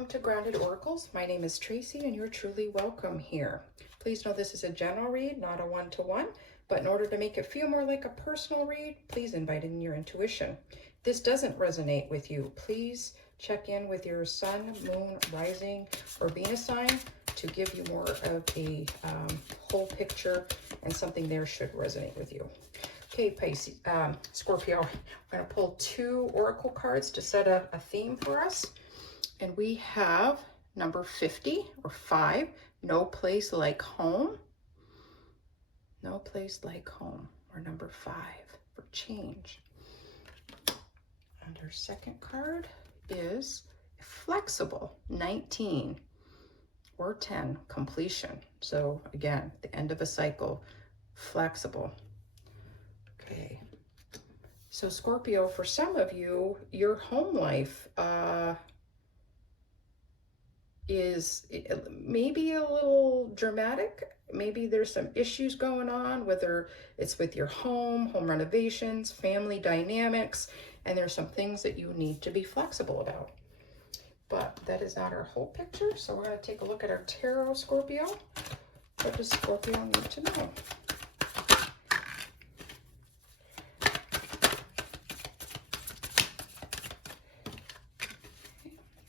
Welcome to Grounded Oracles. My name is Tracy and you're truly welcome here. Please know this is a general read, not a one-to-one, but in order to make it feel more like a personal read, please invite in your intuition. If this doesn't resonate with you, please check in with your sun, moon, rising, or Venus sign to give you more of a whole picture, and something there should resonate with you. Okay, Pisces, Scorpio, I'm going to pull 2 oracle cards to set a theme for us. And we have number 50 or 5, no place like home. No place like home, or number 5 for change. And our second card is flexible, 19 or 10, completion. So again, the end of a cycle, flexible. Okay. So Scorpio, for some of you, your home life is maybe a little dramatic. Maybe there's some issues going on, whether it's with your home renovations, family dynamics, and there's some things that you need to be flexible about. But that is not our whole picture, so we're going to take a look at our tarot, Scorpio. What does Scorpio need to know?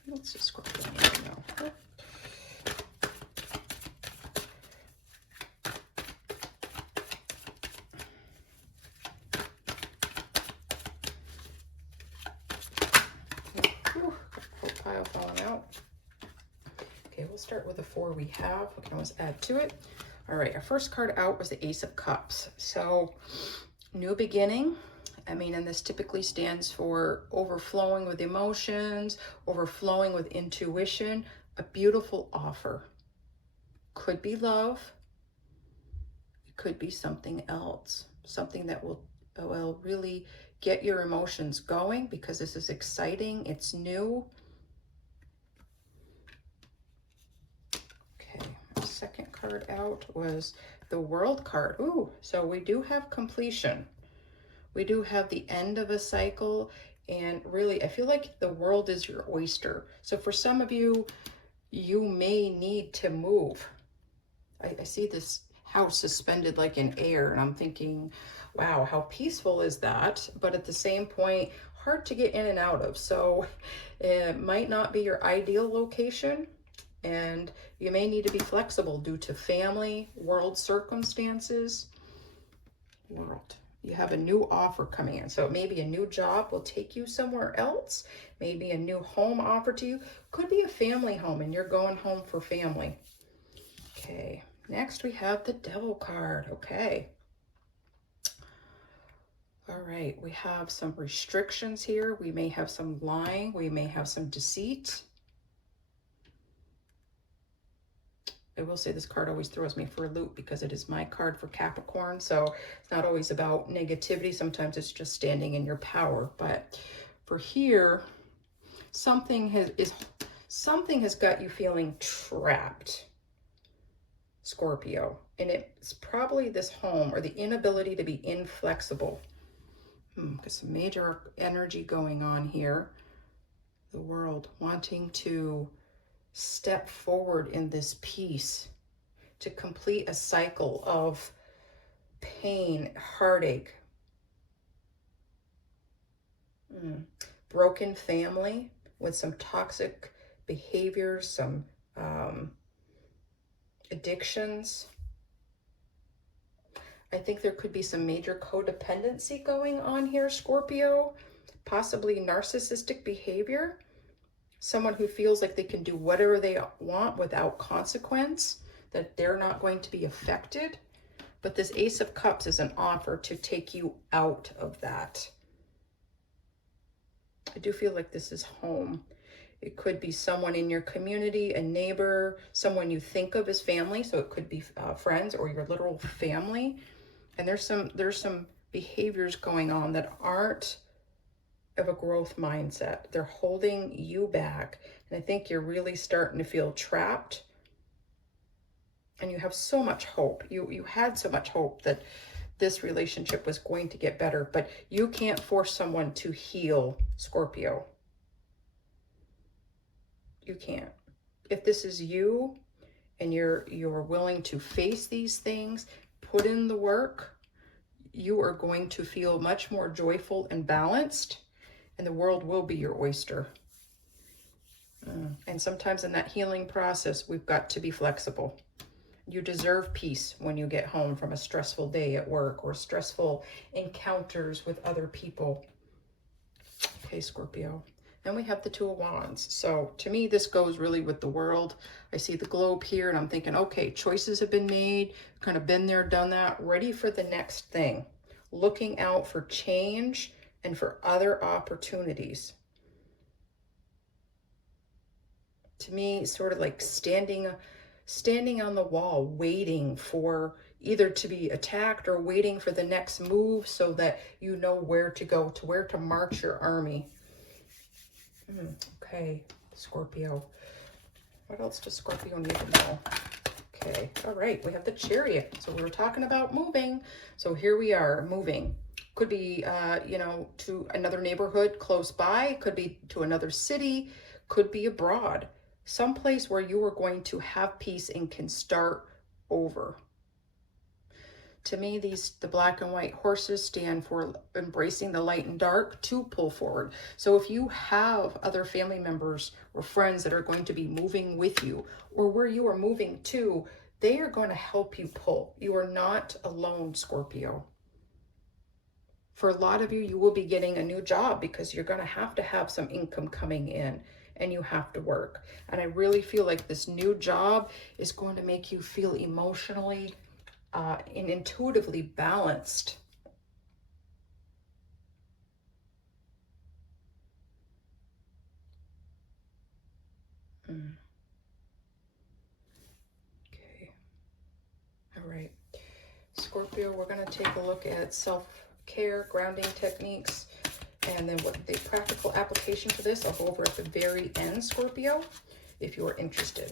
Let's see, Scorpio needs to know. Pile falling out. Okay, we'll start with the 4 we have. We can always add to it. All right, our first card out was the Ace of Cups. So, new beginning. I mean, and this typically stands for overflowing with emotions, overflowing with intuition, a beautiful offer. Could be love. It could be something else, something that will really get your emotions going, because this is exciting, it's new. Okay, our second card out was the World card. Ooh, so we do have completion. We do have the end of a cycle, and really, I feel like the world is your oyster. So for some of you, you may need to move. I see this house suspended like in air, and I'm thinking, wow, how peaceful is that? But at the same point, hard to get in and out of. So it might not be your ideal location, and you may need to be flexible due to family, world circumstances. World. You have a new offer coming in. So maybe a new job will take you somewhere else. Maybe a new home offer to you. Could be a family home and you're going home for family. Okay, next we have the Devil card. Okay. All right, we have some restrictions here. We may have some lying. We may have some deceit. I will say this card always throws me for a loop because it is my card for Capricorn. So it's not always about negativity. Sometimes it's just standing in your power. But for here, something has got you feeling trapped, Scorpio. And it's probably this home or the inability to be inflexible. Got some major energy going on here. The World wanting to step forward in this peace, to complete a cycle of pain, heartache, broken family with some toxic behaviors, some addictions. I think there could be some major codependency going on here, Scorpio, possibly narcissistic behavior. Someone who feels like they can do whatever they want without consequence, that they're not going to be affected. But this Ace of Cups is an offer to take you out of that. I do feel like this is home. It could be someone in your community, a neighbor, someone you think of as family. So it could be friends or your literal family. And there's some behaviors going on that aren't of a growth mindset. They're holding you back. And I think you're really starting to feel trapped. And you have so much hope. You had so much hope that this relationship was going to get better, but you can't force someone to heal, Scorpio. You can't. If this is you and you're willing to face these things, put in the work, you are going to feel much more joyful and balanced, and the world will be your oyster. And sometimes in that healing process, we've got to be flexible. You deserve peace when you get home from a stressful day at work or stressful encounters with other people. Okay, Scorpio. Then we have the Two of Wands. So to me, this goes really with the world. I see the globe here and I'm thinking, okay, choices have been made, kind of been there, done that, ready for the next thing. Looking out for change and for other opportunities. To me, sort of like standing on the wall, waiting for either to be attacked or waiting for the next move so that you know where to go, to where to march your army. Okay, Scorpio. What else does Scorpio need to know? Okay, all right, we have the Chariot. So we were talking about moving. So here we are, moving. Could be, you know, to another neighborhood close by. Could be to another city. Could be abroad. Someplace where you are going to have peace and can start over. To me, the black and white horses stand for embracing the light and dark to pull forward. So if you have other family members or friends that are going to be moving with you or where you are moving to, they are going to help you pull. You are not alone, Scorpio. For a lot of you, you will be getting a new job because you're going to have some income coming in and you have to work. And I really feel like this new job is going to make you feel emotionally and intuitively balanced. Okay. All right. Scorpio, we're going to take a look at self-care, grounding techniques, and then what the practical application for this I'll go over at the very end, Scorpio, if you're interested.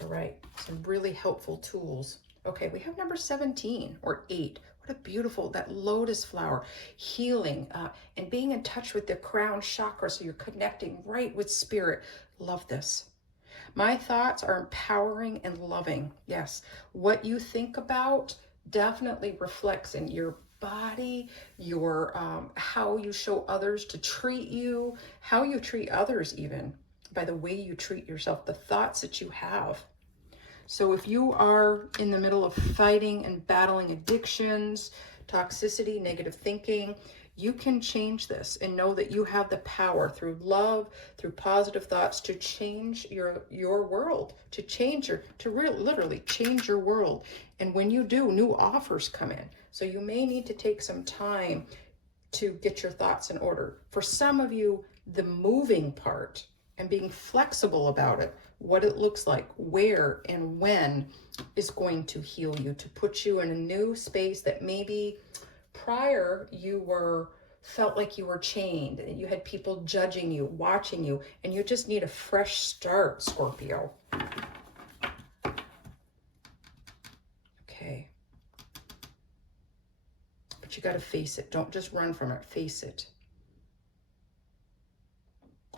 All right. Some really helpful tools. Okay, we have number 17 or 8. What a beautiful, that lotus flower, healing and being in touch with the crown chakra. So you're connecting right with spirit. Love this. My thoughts are empowering and loving. Yes, what you think about definitely reflects in your body, your how you show others to treat you, how you treat others even, by the way you treat yourself, the thoughts that you have. So if you are in the middle of fighting and battling addictions, toxicity, negative thinking, you can change this and know that you have the power through love, through positive thoughts to change your world, literally change your world. And when you do, new offers come in. So you may need to take some time to get your thoughts in order. For some of you, the moving part and being flexible about it, what it looks like, where and when, is going to heal you, to put you in a new space that maybe prior you felt like you were chained and you had people judging you, watching you, and you just need a fresh start, Scorpio. Okay. But you got to face it. Don't just run from it. Face it.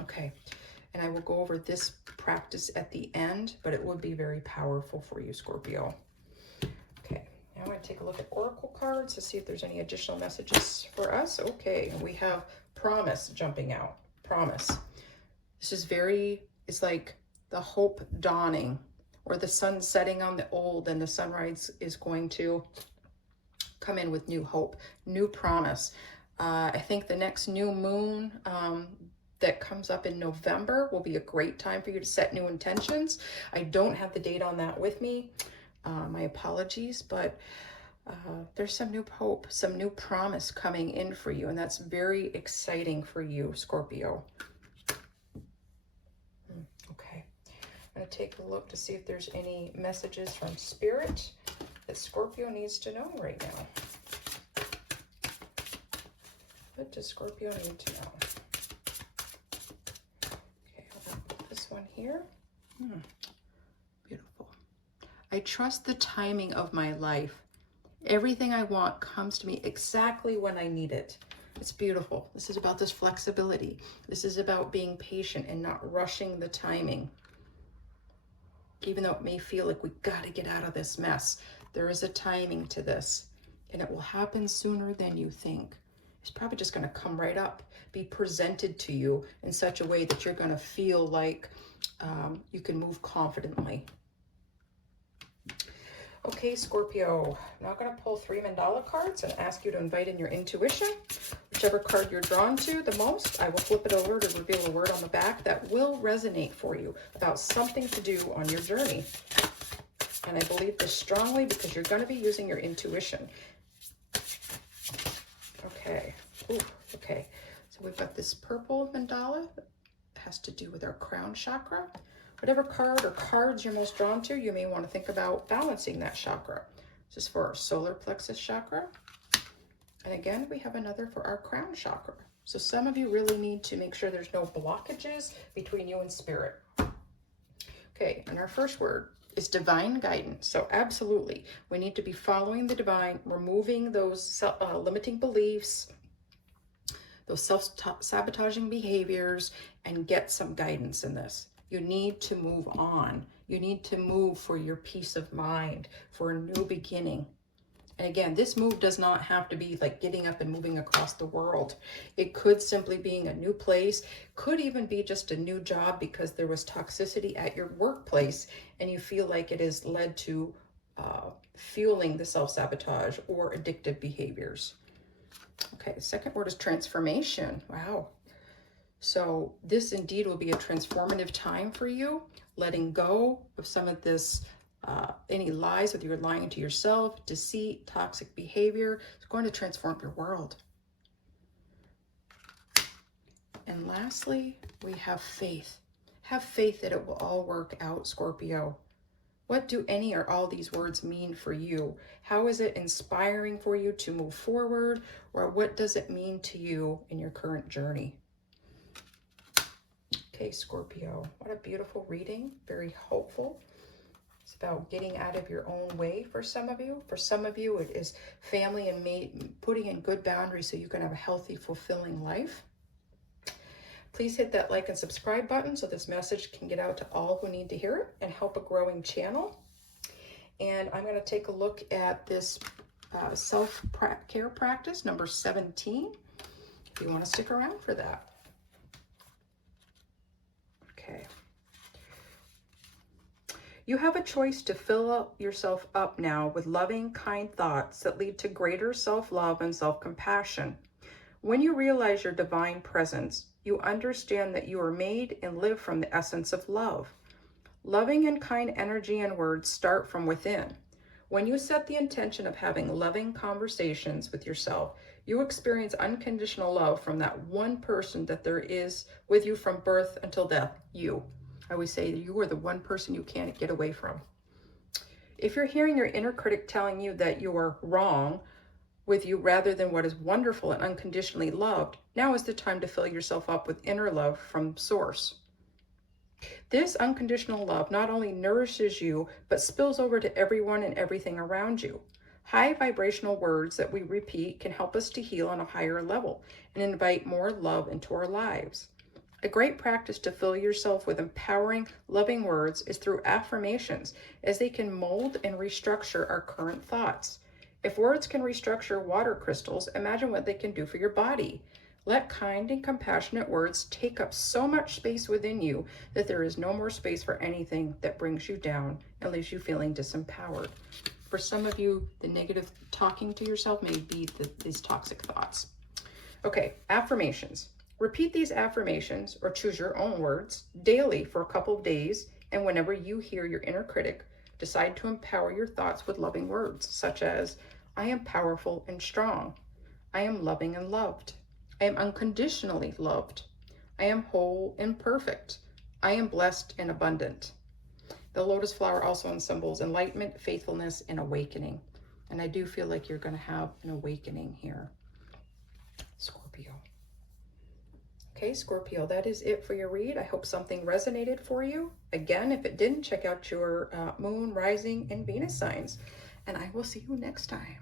Okay. And I will go over this practice at the end, but it would be very powerful for you, Scorpio. Okay, now I'm going to take a look at oracle cards to see if there's any additional messages for us. Okay, we have promise jumping out. Promise. This is it's like the hope dawning, or the sun setting on the old and the sunrise is going to come in with new hope, new promise. I think the next new moon, that comes up in November will be a great time for you to set new intentions. I don't have the date on that with me. My apologies, but there's some new hope, some new promise coming in for you, and that's very exciting for you, Scorpio. Okay, I'm going to take a look to see if there's any messages from Spirit that Scorpio needs to know right now. What does Scorpio need to know? One here. Beautiful. I trust the timing of my life. Everything I want comes to me exactly when I need it. It's beautiful. This is about this flexibility. This is about being patient and not rushing the timing. Even though it may feel like we got to get out of this mess, there is a timing to this, and it will happen sooner than you think. It's probably just going to come right up, be presented to you in such a way that you're going to feel like you can move confidently. Okay, Scorpio, I'm now going to pull 3 mandala cards and ask you to invite in your intuition. Whichever card you're drawn to the most, I will flip it over to reveal a word on the back that will resonate for you about something to do on your journey. And I believe this strongly because you're going to be using your intuition. Okay. Ooh, okay. So we've got this purple mandala that has to do with our crown chakra. Whatever card or cards you're most drawn to, you may want to think about balancing that chakra. This is for our solar plexus chakra. And again, we have another for our crown chakra. So some of you really need to make sure there's no blockages between you and spirit. Okay, and our first word is divine guidance. So absolutely, we need to be following the divine, removing those limiting beliefs, those self-sabotaging behaviors, and get some guidance in this. You need to move on. You need to move for your peace of mind, for a new beginning. And again, this move does not have to be like getting up and moving across the world. It could simply being a new place, could even be just a new job because there was toxicity at your workplace and you feel like it has led to fueling the self-sabotage or addictive behaviors. Okay, the second word is transformation. Wow. So this indeed will be a transformative time for you, letting go of some of this, any lies, whether you're lying to yourself, deceit, toxic behavior. It's going to transform your world. And lastly, we have faith. Have faith that it will all work out, Scorpio. What do any or all these words mean for you? How is it inspiring for you to move forward? Or what does it mean to you in your current journey? Okay, Scorpio, what a beautiful reading, very hopeful. It's about getting out of your own way for some of you. For some of you, it is family and putting in good boundaries so you can have a healthy, fulfilling life. Please hit that like and subscribe button so this message can get out to all who need to hear it and help a growing channel. And I'm going to take a look at this self-care practice, number 17, if you want to stick around for that. Okay. You have a choice to fill yourself up now with loving, kind thoughts that lead to greater self-love and self-compassion. When you realize your divine presence, you understand that you are made and live from the essence of love. Loving and kind energy and words start from within. When you set the intention of having loving conversations with yourself, you experience unconditional love from that one person that there is with you from birth until death, you. I always say you are the one person you can't get away from. If you're hearing your inner critic telling you that you are wrong with you rather than what is wonderful and unconditionally loved, now is the time to fill yourself up with inner love from source. This unconditional love not only nourishes you, but spills over to everyone and everything around you. High vibrational words that we repeat can help us to heal on a higher level and invite more love into our lives. A great practice to fill yourself with empowering, loving words is through affirmations, as they can mold and restructure our current thoughts. If words can restructure water crystals, imagine what they can do for your body. Let kind and compassionate words take up so much space within you that there is no more space for anything that brings you down and leaves you feeling disempowered. For some of you, the negative talking to yourself may be these toxic thoughts. Okay, affirmations. Repeat these affirmations or choose your own words daily for a couple of days, and whenever you hear your inner critic, decide to empower your thoughts with loving words, such as, I am powerful and strong. I am loving and loved. I am unconditionally loved. I am whole and perfect. I am blessed and abundant. The lotus flower also ensembles enlightenment, faithfulness, and awakening. And I do feel like you're going to have an awakening here, Scorpio. Okay, Scorpio, that is it for your read. I hope something resonated for you. Again, if it didn't, check out your moon, rising, and Venus signs. And I will see you next time.